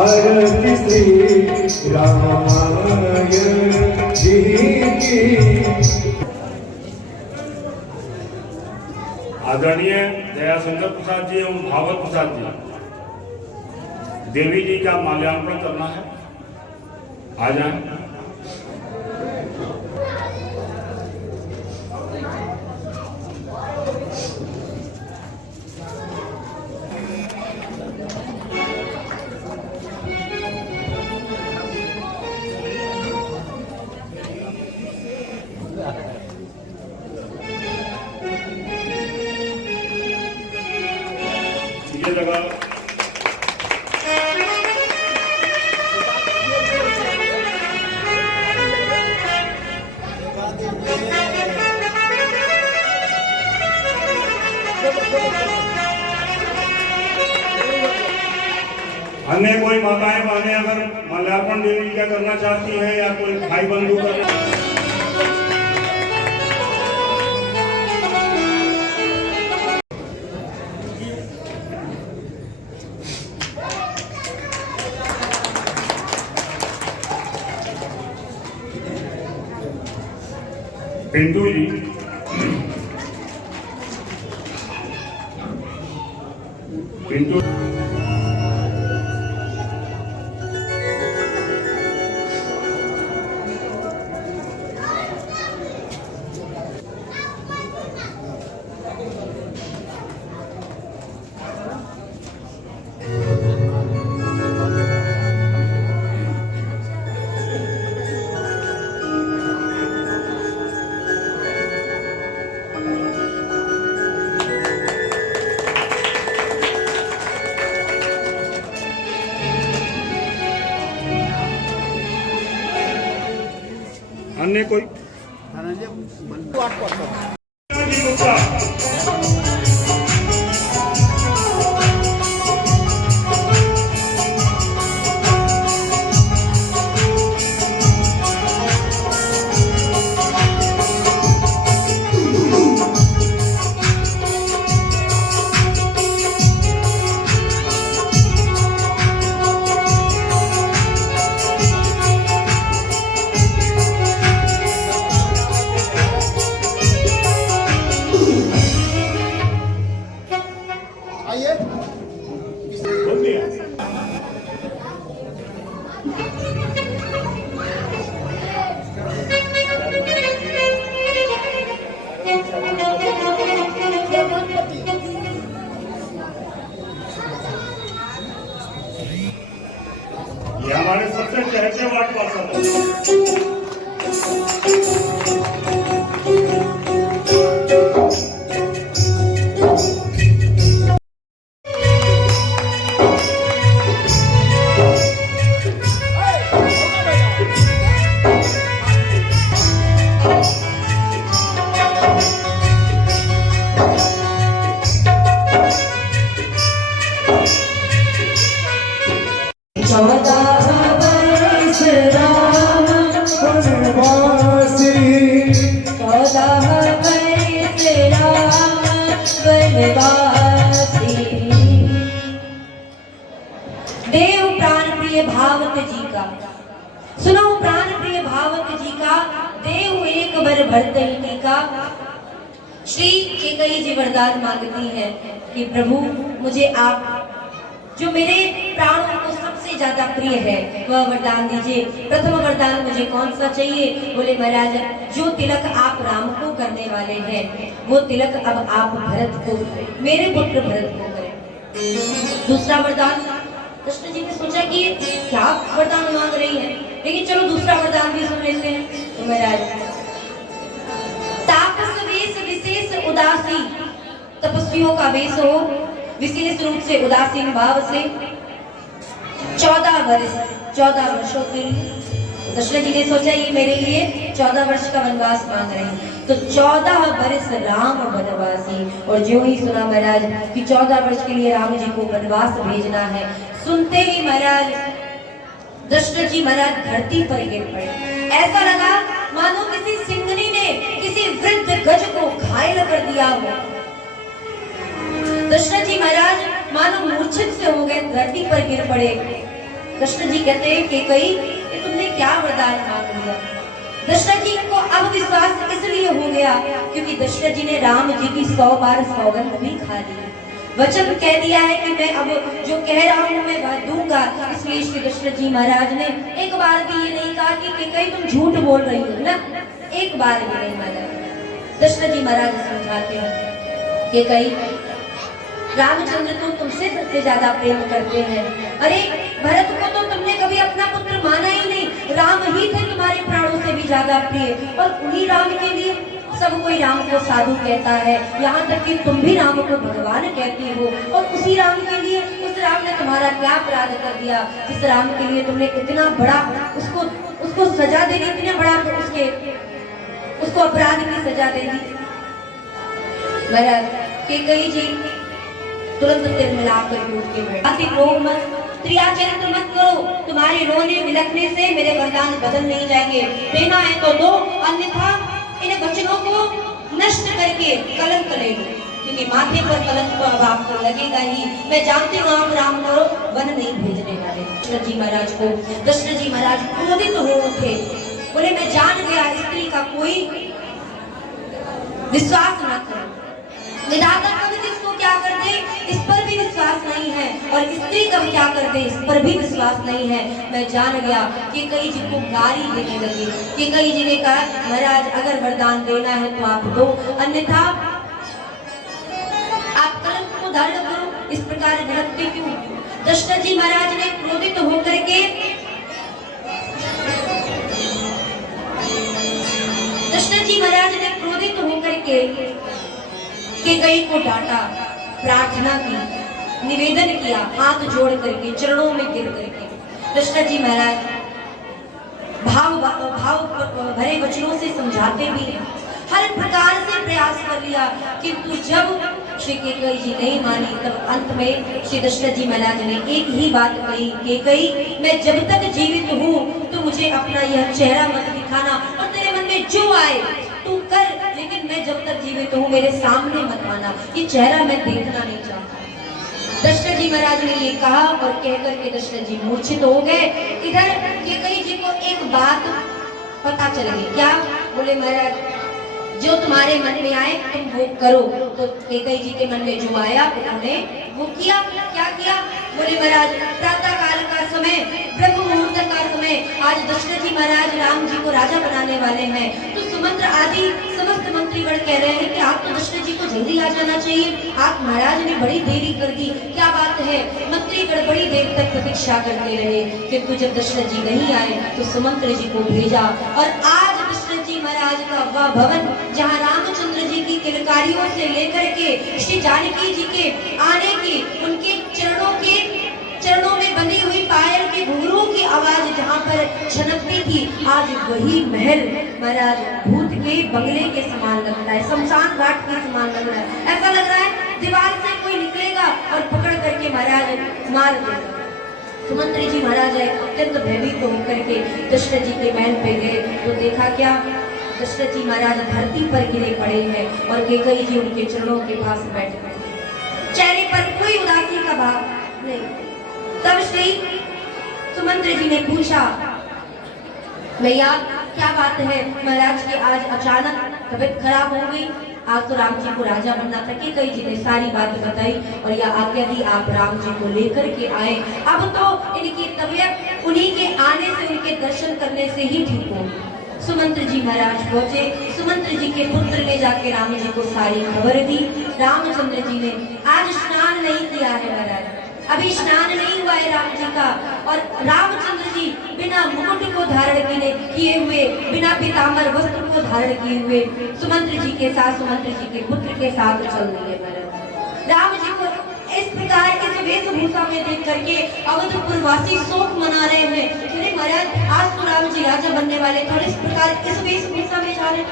आरती श्री रामाय जी की। आदरणीय दयाशंकर प्रसाद जी एवं भागवत प्रसाद जी, देवी जी का माल्यार्पण करना है। आ जाए। ये लगा अन्य कोई माताएं बहनें अगर माल्यार्पण देवी का करना चाहती हैं या कोई भाई बंधु करना। पिंटू जी, पिंटू अन्य कोई ये हमारे सबसे चहते वार्ड पार्षद हैं। देव प्राण प्रिय भावत जी का सुनो, प्राण प्रिय भावत जी का देव एक बर भरतई का। श्री केकई जी वरदान मांगती है कि प्रभु मुझे आप जो मेरे प्राणों को सबसे ज्यादा प्रिय है वह वरदान दीजिए। प्रथम वरदान मुझे कौन सा चाहिए? बोले महाराज, जो तिलक आप राम को करने वाले हैं वो तिलक अब आप भरत को, मेरे पुत्र भरत को करें। दूसरा वरदान, कृष्ण जी ने सोचा कि क्या वरदान मांग रही है, लेकिन चलो दूसरा वरदान भी सुन लेते हैं। तो महाराज, तापस वेश विशेष उदासी, तपस्वियों का वेश हो विशेष रूप से उदासीन भाव से 14 वर्षों के लिए दशरथ जी ने सोचा ये मेरे लिए 14 वर्ष का वनवास मांग रहे हैं। तो 14 वर्ष राम वनवासी, और जो ही सुना महाराज कि 14 वर्ष के लिए राम जी को वनवास भेजना है, सुनते ही महाराज दशरथ जी महाराज धरती पर गिर पड़े। ऐसा लगा मानो किसी सिंहनी ने किसी वृद्ध गज को घायल कर दिया हो। दशरथ जी महाराज मानो मूर्छित से हो गए, धरती पर गिर पड़े। कृष्ण जी कहते हैं कि कई ये तुमने क्या वरदान मांग लिया। दशरथ जी को अब विश्वास इसलिए हो गया क्योंकि दशरथ जी ने राम जी की 100 बार सौगंध भी खा ली, वचन कह दिया है कि मैं अब जो कह रहा हूँ मैं वह दूंगा। इसलिए श्री दशरथ जी महाराज ने एक बार भी ये नहीं कहा कि कहीं तुम झूठ बोल रही हो ना, एक बार भी नहीं माना। दशरथ जी महाराज समझाते हैं कि कहीं रामचंद्र तो तुमसे सबसे ज्यादा प्रेम करते हैं। अरे भरत को तो तुमने कभी अपना पुत्र माना ही नहीं, राम ही थे तुम्हारे प्राणों से भी ज्यादा प्रिय, और उन्हीं राम के लिए सब कोई राम को साधु कहता है, यहाँ तक कि तुम भी राम को भगवान कहती हो। और उसी राम के लिए उस राम ने तुम्हारा क्या अपराध कर दिया जिस राम के लिए तुमने इतना बड़ा उसको सजा दे दी, इतना बड़ा उसको अपराध की सजा दे दी। कैकेयी जी तुरंत तिल मिलाकर उठ के बैठे, रोग मत, क्रिया चरित्र मत करो, तुम्हारे रोने बिलखने से मेरे वरदान बदल नहीं जाएंगे, देना है तो दो, अन्यथा इन वचनों को नष्ट करके कलंक ले लो, क्योंकि माथे पर कलंक तो अब आपको लगेगा ही। मैं जानती हूँ आप राम को वन नहीं भेजने वाले। दशरथ जी महाराज को दशरथ जी महाराज क्रोधित हो उठे, बोले मैं जान गया स्त्री का कोई विश्वास न करो, विधाता कभी किसको क्या कर दे इस पर भी विश्वास नहीं है, और स्त्री कब क्या कर दे इस पर भी विश्वास नहीं है। मैं जान गया कि कई जी को गाली देने लगी, कि कई जी ने कहा महाराज अगर वरदान देना है तो आप दो, अन्यथा आप कलंक को धारण करो, इस प्रकार विरक्ति क्यों। दशरथ जी महाराज ने क्रोधित होकर के कैकेयी को डांटा, प्रार्थना की, निवेदन किया, हाथ जोड़ करके चरणों में गिर करके। दशरथ जी महाराज भाव भरे वचनों से समझाते भी हैं, हर प्रकार से प्रयास कर लिया, किंतु जब श्री कैकेयी जी नहीं मानी तब अंत में श्री दशरथ जी महाराज ने एक ही बात कही, कैकेयी मैं जब तक जीवित हूँ तो मुझे अपना यह चेहरा मत दिखाना, और तेरे मन में जो आए तू कर, लेकिन मैं जब तक जीवित हूँ मेरे सामने मत आना, ये चेहरा मैं देखना नहीं चाहता। दशरथ जी महाराज ने ये कहा और कहकर के दशरथ जी मूर्छित हो गए। इधर कैकेयी जी को एक बात पता चल गई, क्या? बोले महाराज जो तुम्हारे मन में आए तुम वो करो। तो कैकेयी जी के मन में जो आया उन्होंने वो किया। क्या किया? बोले महाराज प्रातः काल का समय, ब्रह्म मुहूर्त का समय, आज दशरथ जी महाराज राम जी को राजा बनाने वाले हैं, तो सुमंत्र आदि समस्त मंत्रीगण कह रहे हैं कि आप तो दशरथ जी को जल्दी आ जाना चाहिए, आप महाराज ने बड़ी देरी कर दी, क्या बात है? मंत्रीगण बड़ी देर तक प्रतीक्षा करते रहे, किंतु जब दशरथ जी नहीं आए तो सुमंत्र जी को भेजा, और आज दशरथ जी महाराज का वह भवन जहाँ रामचंद्र जी की किलकारियों से लेकर के श्री जानकी जी के आने की, उनके चरणों में बंधी हुई पायल के घुंघरू की आवाज जहाँ पर छनकती थी, आज वही महल महाराज भूत के बंगले के समान लग रहा है, शमशान घाट के समान लग रहा है। ऐसा लग रहा है दीवार से कोई निकलेगा और पकड़ करके महाराज मार देगा। सुमंत्री जी महाराज अत्यंत भयभीत होकर के दशरथ जी के महल पे गए तो देखा क्या, दशरथ जी महाराज धरती पर गिरे पड़े हैं और कैकेयी जी उनके चरणों के पास बैठे हैं, चेहरे पर कोई उदासी का भाव नहीं। तब श्री सुमंत्र जी ने पूछा, भैया क्या बात है? महाराज की आज अचानक तबीयत खराब हो गई, आज तो राम जी को राजा बनना था। कैकेयी जी ने सारी बात बताई और यह आज्ञा दी आप राम जी को लेकर के आए। अब तो इनकी तबीयत उन्हीं के आने से, उनके दर्शन करने से ही ठीक हो। सुमंत्र जी महाराज पहुंचे, सुमंत्र जी के पुत्र ने जाके राम जी को सारी खबर दी। रामचंद्र जी ने आज स्नान नहीं किया है महाराज, अभी स्नान नहीं हुआ है राम जी का, और रामचंद्र जी बिना मुकुट को धारण किए हुए, बिना पीताम्बर वस्त्र को धारण किए हुए सुमंत्र जी के साथ, सुमंत्र जी के पुत्र के साथ चल रही है महाराज। राम जी को इस प्रकार इस वेशभूषा में देख करके अवधपुर वासी शोक मना रहे हैं। अरे महाराज आज तो राम जी राजा बनने वाले थे, इस प्रकार इस वेशभूषा में जा रहे।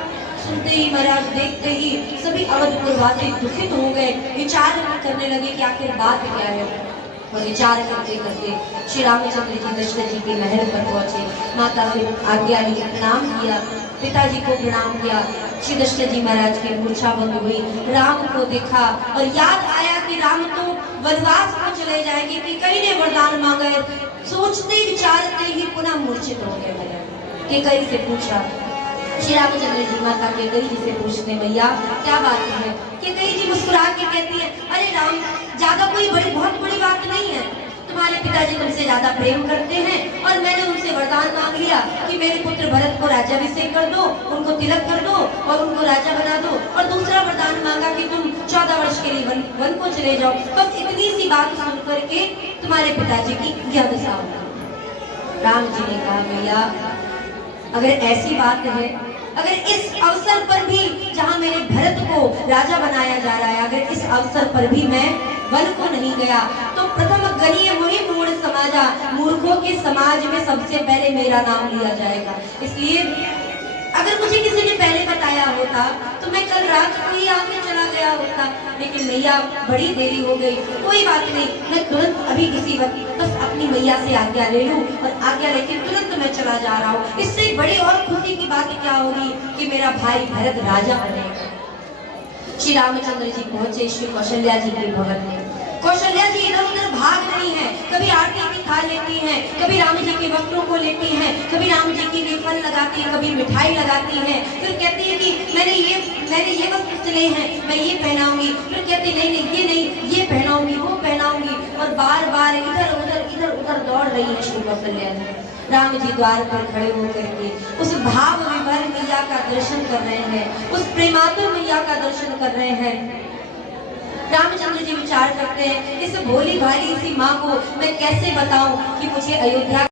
सुनते ही महाराज, देखते ही सभी अवधपुर वासी दुखित हो गए, विचार करने लगे कि आखिर बात क्या है। और विचार करते करते श्री रामचंद्र जी दशरथ जी के महल पर पहुंचे, माता से आज्ञा ली, प्रणाम किया, पिताजी को प्रणाम किया। श्री दशरथ जी महाराज की मूर्छा बंद हुई, राम को देखा और याद आया कि राम तो वनवास को चले जाएंगे, कैकेयी ने वरदान मांगा है। सोचते मूर्छित हो गए भैया। केकई से पूछा, श्री रामचंद्र जी माता केकई जी से पूछने, मैया क्या बात है? केकई जी मुस्कुरा के कहती है, अरे राम, ज्यादा कोई बहुत बड़ी बात नहीं है। तुम्हारे पिताजी तुमसे ज्यादा प्रेम करते हैं और मैंने उनसे वरदान मांग लिया कि मेरे पुत्र भरत को राज्याभिषेक कर दो, उनको तिलक कर दो और उनको राजा बना दो। और दूसरा वरदान मांगा कि तुम 14 वर्ष के लिए वन को चले जाओ। बस इतनी सी बात सुन करके तुम्हारे पिताजी की यह दशा हो गई। राम जी ने कहा, मैया अगर ऐसी बात है, अगर इस अवसर पर भी जहां मेरे भरत को राजा बनाया जा रहा है, अगर इस अवसर पर भी मैं वन को नहीं गया तो प्रथम गणीय मुनि मूढ़ समाजा, मूर्खों के समाज में सबसे पहले मेरा नाम लिया जाएगा। इसलिए अगर मुझे किसी ने पहले बताया होता तो मैं कल रात को ही आगे चला गया होता, लेकिन मैया बड़ी देरी हो गई। कोई बात नहीं, मैं तुरंत अभी किसी वक्त बस अपनी मैया से आज्ञा ले लूं और आज्ञा लेके तुरंत मैं चला जा रहा हूँ। इससे बड़ी और खुशी की बात क्या होगी कि मेरा भाई भरत राजा बनेगा। श्री रामचंद्र जी पहुंचे श्री कौशल्या जी के भवन में। कौशल्या जी इधर उधर भाग रही हैं, कभी आटे की खा लेती हैं, कभी राम जी के वस्त्रों को लेती हैं, कभी राम जी की लिए फल लगाती हैं, कभी मिठाई लगाती हैं। फिर कहती है कि मैंने ये वस्त्र सिले हैं, मैं ये पहनाऊंगी। फिर कहती नहीं नहीं, ये नहीं, ये पहनाऊंगी, वो पहनाऊंगी। और बार बार इधर उधर दौड़ रही है श्री कौशल्या जी। राम जी द्वार पर खड़े होकर के उस भाव विभोर मैया का दर्शन कर रहे हैं, उस प्रेमातुर मैया का दर्शन कर रहे हैं। रामचंद्र जी विचार करते हैं, इस भोली भाली सी माँ को मैं कैसे बताऊं कि मुझे अयोध्या